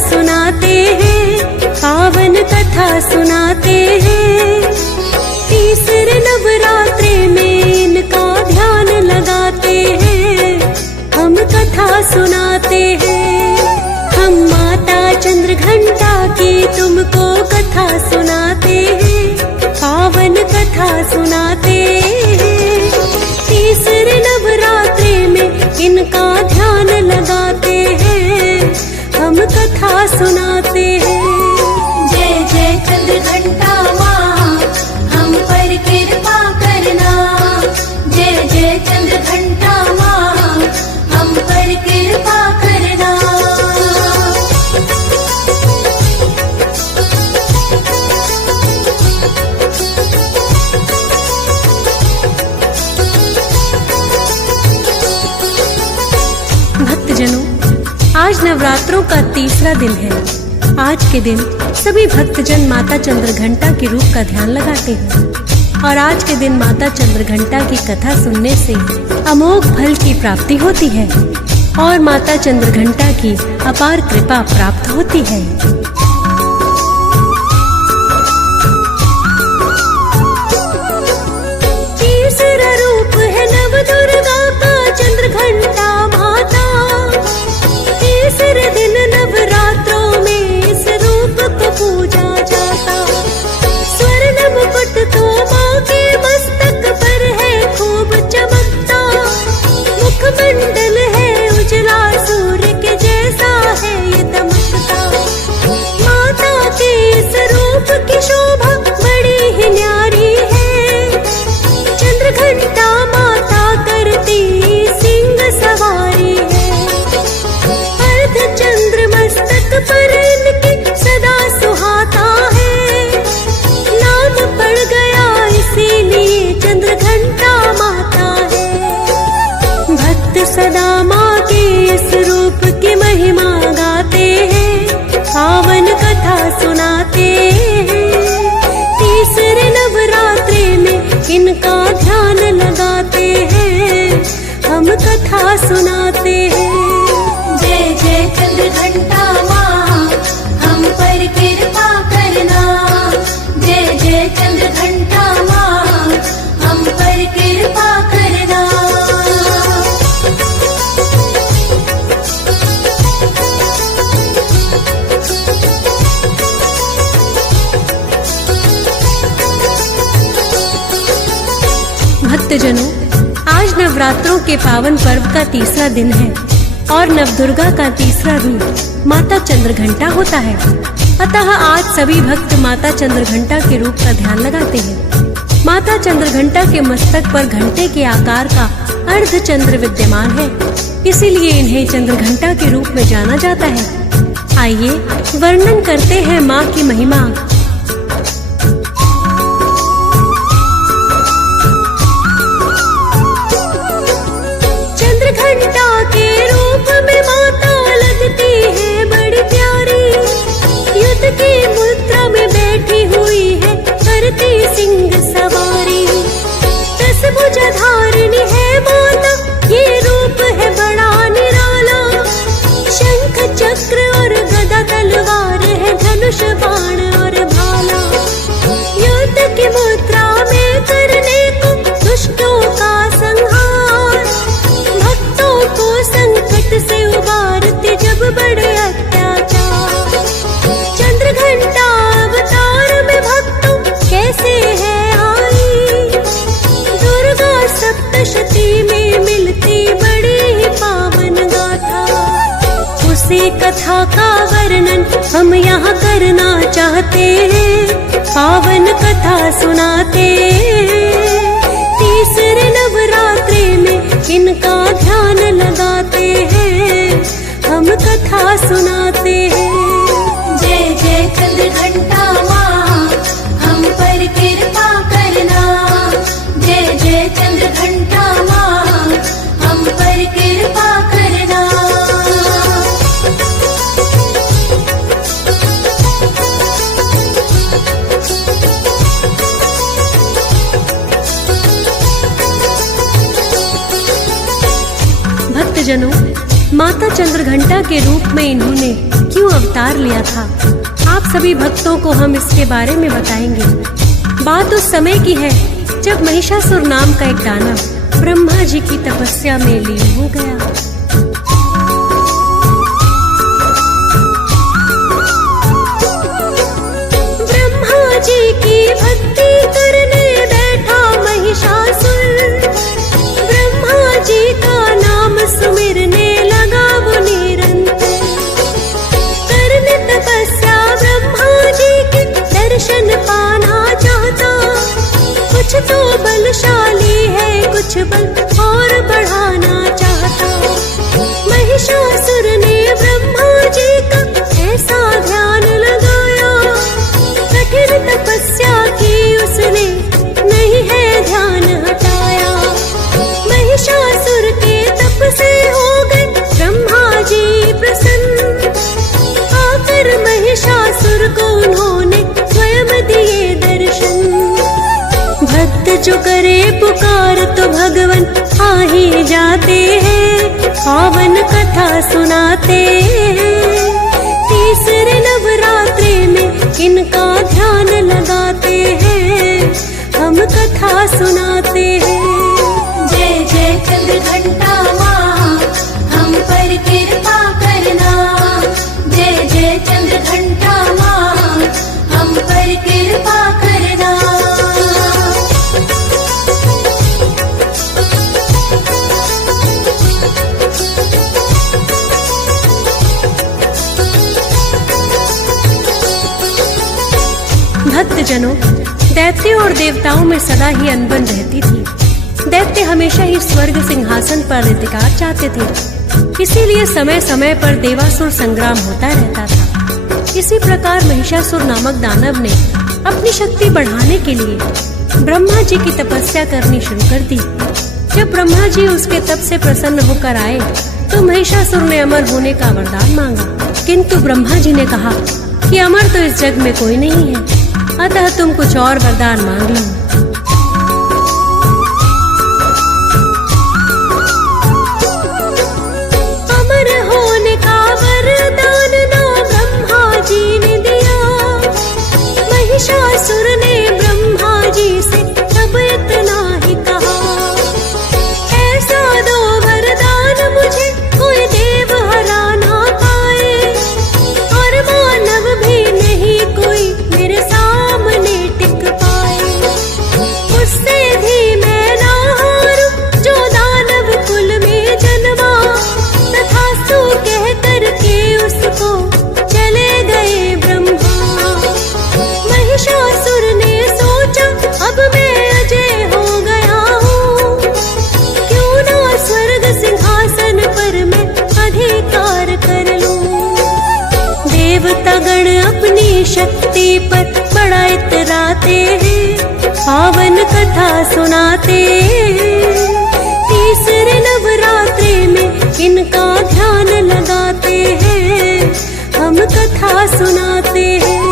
सुनाते हैं, पावन कथा सुनाते हैं। तीसरे नवरात्रे में इनका ध्यान लगाते हैं, हम कथा सुनाते हैं। हम माता चंद्रघंटा की तुमको कथा सुनाते हैं, पावन कथा सुनाते हैं। तीसरे नवरात्रे में इनका ध्यान लगाते हैं, हम कथा सुनाते हैं। जय जय चंद्रघंटा माँ, हम पर कृपा करना। जय जय चंद्रघंटा माँ, हम पर कृपा करना। भक्तजनों, आज नवरात्रों का तीसरा दिन है। आज के दिन सभी भक्तजन माता चंद्रघंटा के रूप का ध्यान लगाते हैं और आज के दिन माता चंद्रघंटा की कथा सुनने से अमोघ फल की प्राप्ति होती है और माता चंद्रघंटा की अपार कृपा प्राप्त होती है। तीसरा रूप है नवदुर्गा का चंद्रघंटा माता। तीसरे दिन नवरात्रों में इस रूप को पूजा जाता। स्वर्ण मुकुट तो माँ के मस्तक पर है खूब चमकता। मुखमंडल है उजला सूर्य के जैसा है ये दमकता। माता के इस रूप की शोभा बड़ी ही न्यारी है। चंद्रघंटा माता करती सिंह सवारी है। अर्धचंद्र मस्तक पर इनके सदा सुहाता है। नाम पड़ गया इसीलिए चंद्रघंटा माता है। भक्त सदा माँ के इस रूप की महिमा गाते हैं, पावन कथा सुनाते हैं। तीसरे नवरात्रे में इनका ध्यान लगाते हैं, हम कथा सुनाते हैं। जय जय चंद्रघंटा माँ, हम पर कृपा करना। जय जय चंद्रघंटा माँ, हम पर कृपा करना। भक्तजनों, आज नवरात्रों के पावन पर्व का तीसरा दिन है और नवदुर्गा का तीसरा रूप माता चंद्रघंटा होता है। अतः आज सभी भक्त माता चंद्रघंटा के रूप का ध्यान लगाते हैं। माता चंद्रघंटा के मस्तक पर घंटे के आकार का अर्धचंद्र विद्यमान है, इसीलिए इन्हें चंद्रघंटा के रूप में जाना जाता है। आइए वर्णन करते हैं माँ की महिमा। चंद्रघंटा के रूप में माता लगती है बड़ी प्यारी। युद्ध की मुद्रा में बैठी हुई है, करती सिंह सवारी। 10 भुजा धारिणी है माता, ये रूप है बड़ा निराला। शंख चक्र और गदा तलवार है, धनुष बाण और भाला। युद्ध की मुद्रा में करने को दुष्टों का संहार। भक्तों को संकट से उबारते जब बड़े अत्याचार। चंद्रघंटा अवतार में भक्तों कैसे है आई। दुर्गा सप्तशती में मिलती बड़ी ही पावन गाथा। उसी कथा का वर्णन हम यहाँ करना चाहते हैं, पावन कथा सुनाते हैं। तीसरे नवरात्रे में इनका ध्यान लगाते हैं, हम कथा सुनाते हैं। जय जय चंद्रघंटा माँ, हम पर कृपा करना। जय जय चंद्रघंटा माँ, हम पर कृपा करना। भक्तजनों, माता चंद्रघंटा के रूप में इन्होंने क्यों अवतार लिया था, आप सभी भक्तों को हम इसके बारे में बताएंगे। बात उस समय की है जब महिषासुर नाम का एक दानव ब्रह्मा जी की तपस्या में लीन हो गया। जी की भक्ति करने बैठा महिषासुर, ब्रह्मा जी का नाम सुमिरने लगा वो निरंतर। करने तपस्या ब्रह्मा जी के दर्शन पाना चाहता, कुछ तो बलशाली है कुछ बल और बढ़ाना चाहता। महिषासुर ने ब्रह्मा जी का ऐसा ध्यान लगाया, कठिन तपस्या की उसने नहीं है ध्यान हटाया। महिषासुर के तप से हो गए ब्रह्मा जी प्रसन्न, आकर महिषासुर को उन्होंने स्वयं दिए दर्शन। भक्त जो करे पुकार तो भगवन आ ही जाते हैं, पावन कथा सुनाते हैं। तीसरे नवरात्रि में इनका ध्यान लगाते हैं, हम कथा सुनाते हैं। जय जय चंद्र घंटा माँ, हम पर कृपा करना। जय जय चंद्र घंटा माँ, हम पर कृपा करना। भक्तजनों, दैत्यों और देवताओं में सदा ही अनबन रहती थी। दैत्य हमेशा ही स्वर्ग सिंहासन पर अधिकार चाहते थे, इसीलिए समय समय पर देवासुर संग्राम होता रहता था। इसी प्रकार महिषासुर नामक दानव ने अपनी शक्ति बढ़ाने के लिए ब्रह्मा जी की तपस्या करनी शुरू कर दी। जब ब्रह्मा जी उसके तप से प्रसन्न होकर आए तो महिषासुर ने अमर होने का वरदान मांगा, किंतु ब्रह्मा जी ने कहा कि अमर तो इस जग में कोई नहीं है, अतः तुम कुछ और वरदान मांग लो। अमर होने का वरदान ना ब्रह्मा जी ने दिया, महिषासुर ने ब्रह्मा जी से तब इतना ही कहा, ऐसा दो वरदान मुझे कोई देव हरा ना पाए, और मानव भी नहीं कोई मेरे सामने टिक पाए। उससे भी मैं ना हारूं जो दानव कुल में जन्मा, तथास्तु कह करके उसको चले गए ब्रह्मा। महिषासुर ने सोचा अब मैं अजय हो गया हूँ, क्यों ना स्वर्ग सिंहासन पर मैं अधिकार कर लूं। देवता गण अपनी शक्ति पर बड़ा इतराते हैं, पावन कथा सुनाते हैं। तीसरे नवरात्रि में इनका ध्यान लगाते हैं, हम कथा सुनाते हैं।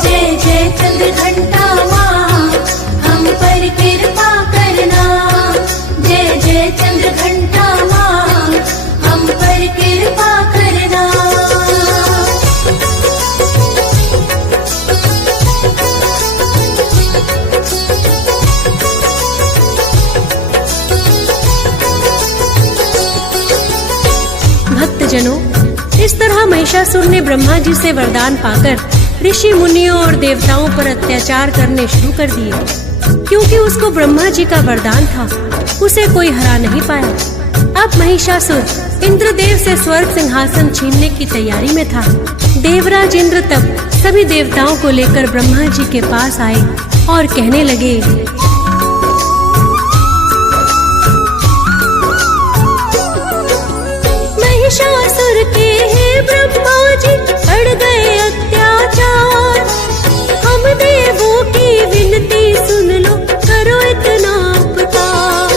जय जय चंद्र घंटा माँ, हम पर कृपा करना। जय जय चंद्र घंटा माँ, हम पर कृपा करना। भक्तजनों, इस तरह महिषासुर ने ब्रह्मा जी से वरदान पाकर ऋषि मुनियों और देवताओं पर अत्याचार करने शुरू कर दिए। क्योंकि उसको ब्रह्मा जी का वरदान था, उसे कोई हरा नहीं पाया। अब महिषासुर इंद्रदेव से स्वर्ग सिंहासन छीनने की तैयारी में था। देवराज इंद्र तब सभी देवताओं को लेकर ब्रह्मा जी के पास आए और कहने लगे, महिषासुर के हे ब्रह्मा जी बढ़ गए अत्याचार, हम देवों की विनती सुन लो, करो इतना उपकार।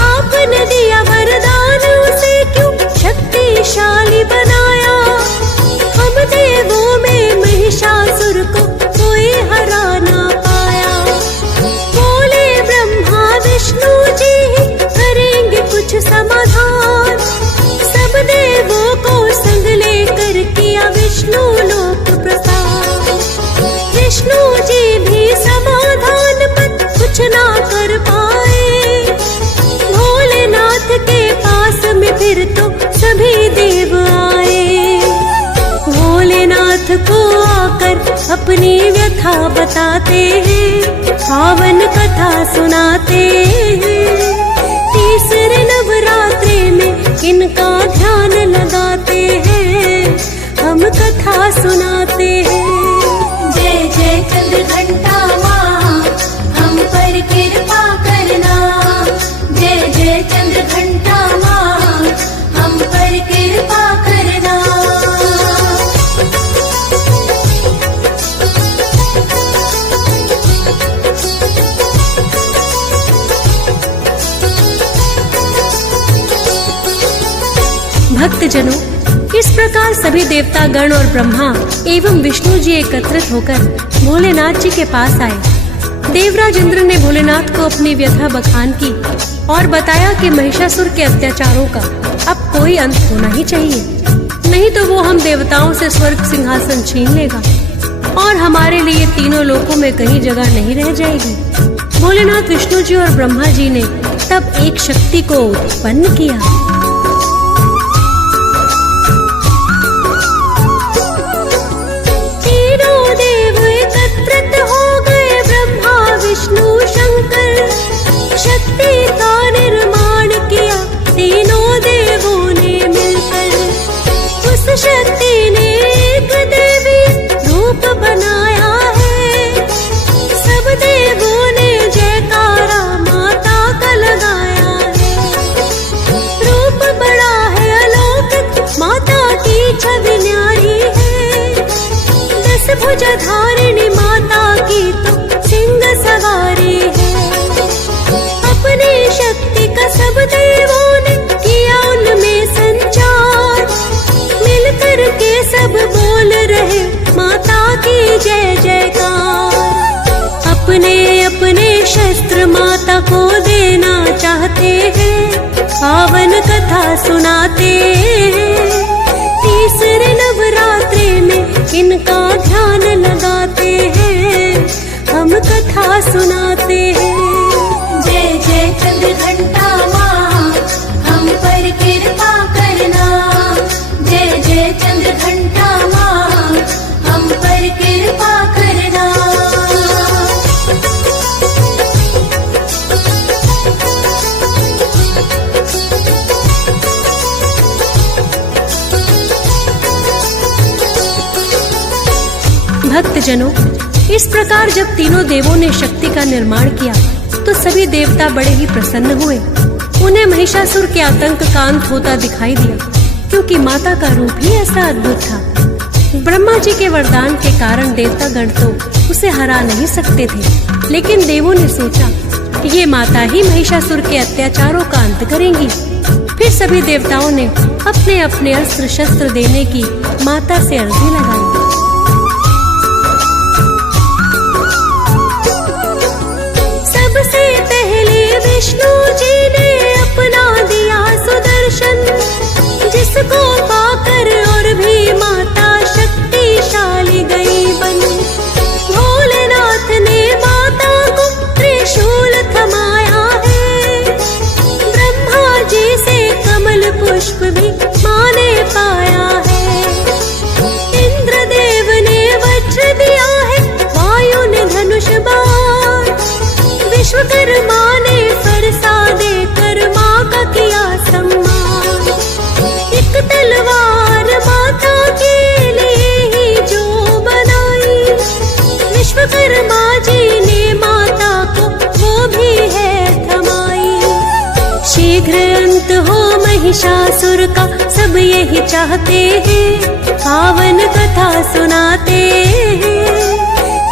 आपने दिया वरदान, उसे क्यों शक्तिशाली बनाया, हम देवों में महिषासुर को कोई हरा ना पाया। बोले ब्रह्मा विष्णु जी करेंगे कुछ समाधान, सब देवों को संग लेकर किया अपनी व्यथा बताते हैं, पावन कथा सुनाते हैं। तीसरे नवरात्रि में इनका ध्यान लगाते हैं, हम कथा सुनाते हैं। जय जय चंद्र घंटा माँ, हम पर कृपा करना। जय जय चंद्र घंटा माँ, हम पर कृपा करना। भक्तजनों, इस प्रकार सभी देवता गण और ब्रह्मा एवं विष्णु जी एकत्रित होकर भोलेनाथ जी के पास आए। देवराज इंद्र ने भोलेनाथ को अपनी व्यथा बखान की और बताया कि महिषासुर के अत्याचारों का अब कोई अंत होना ही चाहिए, नहीं तो वो हम देवताओं से स्वर्ग सिंहासन छीन लेगा और हमारे लिए तीनों लोकों में कहीं जगह नहीं रह जाएगी। भोलेनाथ, विष्णु जी और ब्रह्मा जी ने तब एक शक्ति को उत्पन्न किया। शक्ति का निर्माण किया तीनों देवों ने मिलकर। उस शक्ति ने एक देवी रूप बनाया है। सब देवों ने जयकारा माता का लगाया है। रूप बड़ा है अलौकिक, माता की छवि न्यारी है। 10 भुजधारिणी माता की तो सिंह सवारी है। अपनी शक्ति का सब देवों ने किया उनमें संचार। मिलकर के सब बोल रहे माता की जय जयकार। अपने अपने शस्त्र माता को देना चाहते हैं, पावन कथा सुनाते हैं। तीसरे नवरात्रि में इनका ध्यान लगाते हैं, हम कथा सुनाते हैं। जय जय चंद्र घंटा माँ, हम पर कृपा करना। जय जय चंद्र घंटा माँ, हम पर कृपा करना। भक्तजनों, इस प्रकार जब तीनों देवों ने शक्ति का निर्माण किया तो सभी देवता बड़े ही प्रसन्न हुए। उन्हें महिषासुर के आतंक का अंत होता दिखाई दिया, क्योंकि माता का रूप ही ऐसा अद्भुत था। ब्रह्मा जी के वरदान के कारण देवता गण तो उसे हरा नहीं सकते थे, लेकिन देवों ने सोचा ये माता ही महिषासुर के अत्याचारों का अंत करेंगी। फिर सभी देवताओं ने अपने अपने अस्त्र शस्त्र देने की माता से अर्जी लगाई। विष्णु जी ने अपना दिया सुदर्शन, जिसको पाकर और भी माता शक्तिशाली गई बन। भोलेनाथ ने माता को त्रिशूल थमाया है। ब्रह्मा जी से कमल पुष्प भी माँ ने पाया है। इंद्रदेव ने वज्र दिया है, वायु ने धनुष बाण। विश्वकर्मा ने फरसा देकर माँ का किया सम्मान। एक तलवार माता के लिए ही जो बनाई, विश्वकर्मा जी ने माता को वो भी है थमाई। शीघ्र अंत हो महिषासुर का, सब यही चाहते हैं, पावन कथा सुनाते हैं।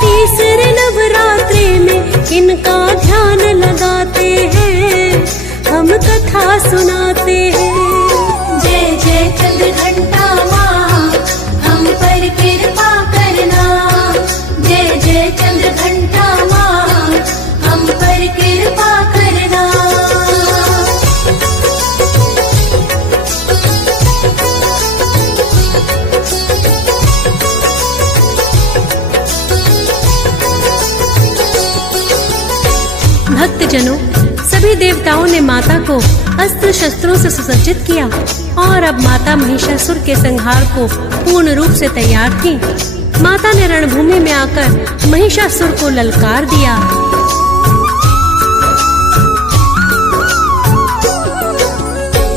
तीसरे नवरात्रि में इनका ध्यान लगाते हैं, हम कथा सुनाते हैं। जय जय चंद्र घंटा माँ, हम पर कृपा करना। जय जय चंद्र घंटा माँ, हम पर कृपा करना। भक्तजनों, सभी देवताओं ने माता को अस्त्र शस्त्रों से सुसज्जित किया और अब माता महिषासुर के संहार को पूर्ण रूप से तैयार थी। माता ने रणभूमि में आकर महिषासुर को ललकार दिया।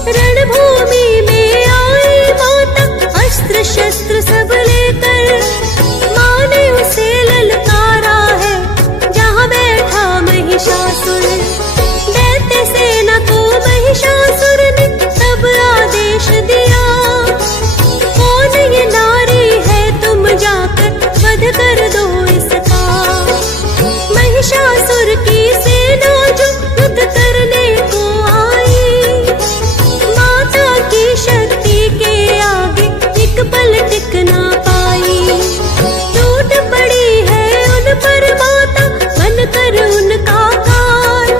रणभूमि में आई माता अस्त्र शस्त्र सब लेकर, माँ ने उसे ललकारा है जहाँ बैठा महिषासुर। दैत्य सेना को महिषासुर ने तब आदेश दिया, कौन ये नारी है तुम जाकर वध कर दो इसका। महिषासुर की सेना जो युद्ध करने को आई, माता की शक्ति के आगे एक पल टिक ना पाई। टूट पड़ी है उन पर माता बनकर उनका काल,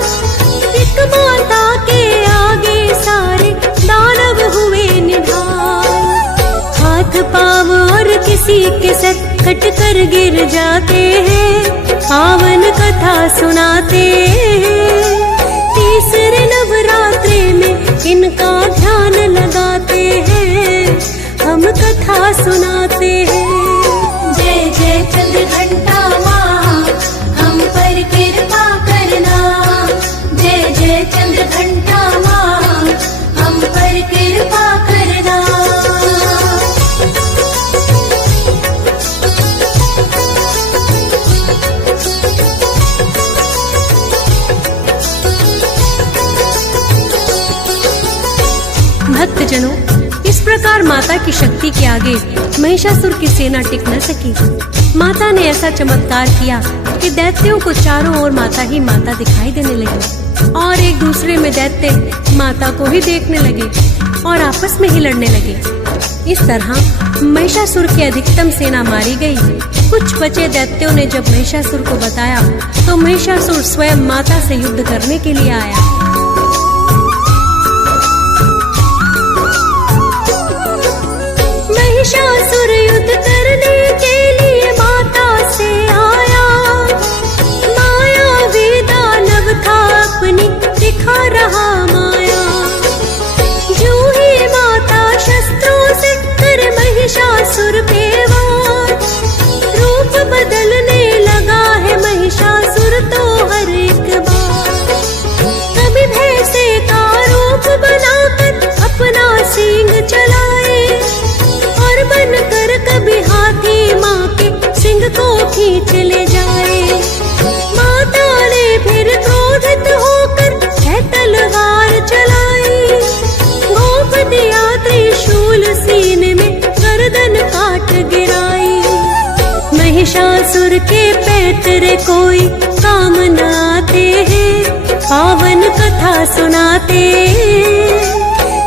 एक माता के आगे सारे दानव हुए निढाल। हाथ पाँव और किसी के सर कट कर गिर जाते हैं, पावन कथा सुनाते हैं। तीसरे नवरात्रि में इनका ध्यान लगाते हैं, हम कथा सुनाते हैं। जय जय चंद्र घंटा माँ, हम पर कृपा करना। जय जय चंद्र घंटा माँ, हम पर कृपा करना। भक्तजनों, इस प्रकार माता की शक्ति के आगे महिषासुर की सेना टिक न सकी। माता ने ऐसा चमत्कार किया कि दैत्यों को चारों ओर माता ही माता दिखाई देने लगी और एक दूसरे में दैत्य माता को ही देखने लगे और आपस में ही लड़ने लगे। इस तरह महिषासुर की अधिकतम सेना मारी गई। कुछ बचे दैत्यों ने जब महिषासुर को बताया तो महिषासुर स्वयं माता से युद्ध करने के लिए आया। महिषासुर युद्ध करने के लिए माता से आया, मायावी दानव था अपनी दिखा रहा माया। जो ही माता शस्त्रों से कर महिषासुर पे वार, रूप बदलने लगा है महिषासुर तो हर एक बार। कभी भैंसे का रूप बनाकर अपना सींग चलाए, बनकर कभी हाथी माँ के सिंह को खींच ले जाए। माता ने फिर क्रोधित होकर है तलवार चलाई, घोंप दिया त्रिशूल सीने में गर्दन काट गिराई। महिषासुर के पैतरे कोई काम न आते हैं, पावन कथा सुनाते।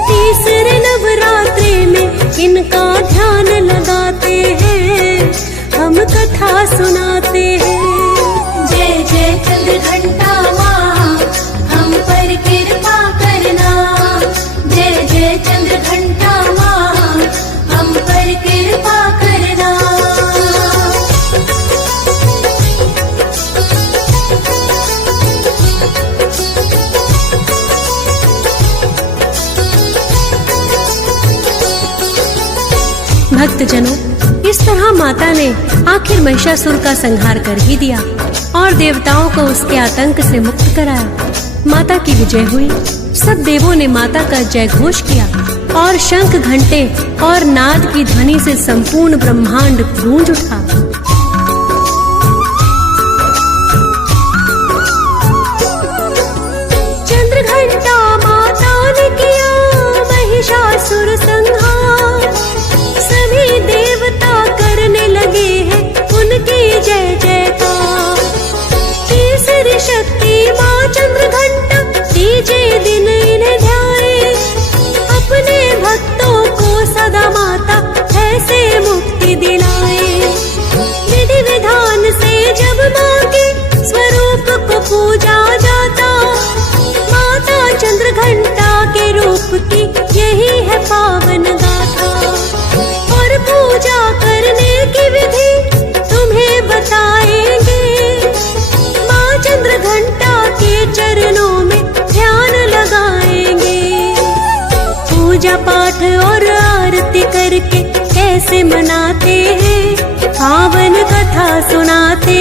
तीसरे नवरात्रि में इनका ध्यान लगाते हैं, हम कथा सुनाते हैं। जय जय चंद्र घंटा माँ, हम पर कृपा करना। जय जय चंद्र घंटा माँ, हम पर कृपा करना। भक्तजनों, इस तरह माता ने आखिर महिषासुर का संहार कर ही दिया और देवताओं को उसके आतंक से मुक्त कराया। माता की विजय हुई। सब देवों ने माता का जय घोष किया और शंख घंटे और नाद की ध्वनि से संपूर्ण ब्रह्मांड गूंज उठा। चंद्र घंटा माता ने किया महिषासुर संहार, सभी देवता करने लगे हैं उनकी जय जयकार। तीसरी शक्ति माँ चंद्र घंटा तीजे दिन इन्हें ध्याए, अपने भक्तों को सदा माता ऐसे मुक्ति दिलाए। विधि विधान से जब माँ के स्वरूप को पूजा जाता, माता चंद्र घंटा के रूप की यही है पावन गाथा। और पूजा करने की विधि तुम्हें बताएंगे, माँ चंद्र घंटा के चरणों में ध्यान लगाएंगे। पूजा पाठ और आरती करके कैसे मनाते हैं पावन कथा सुनाते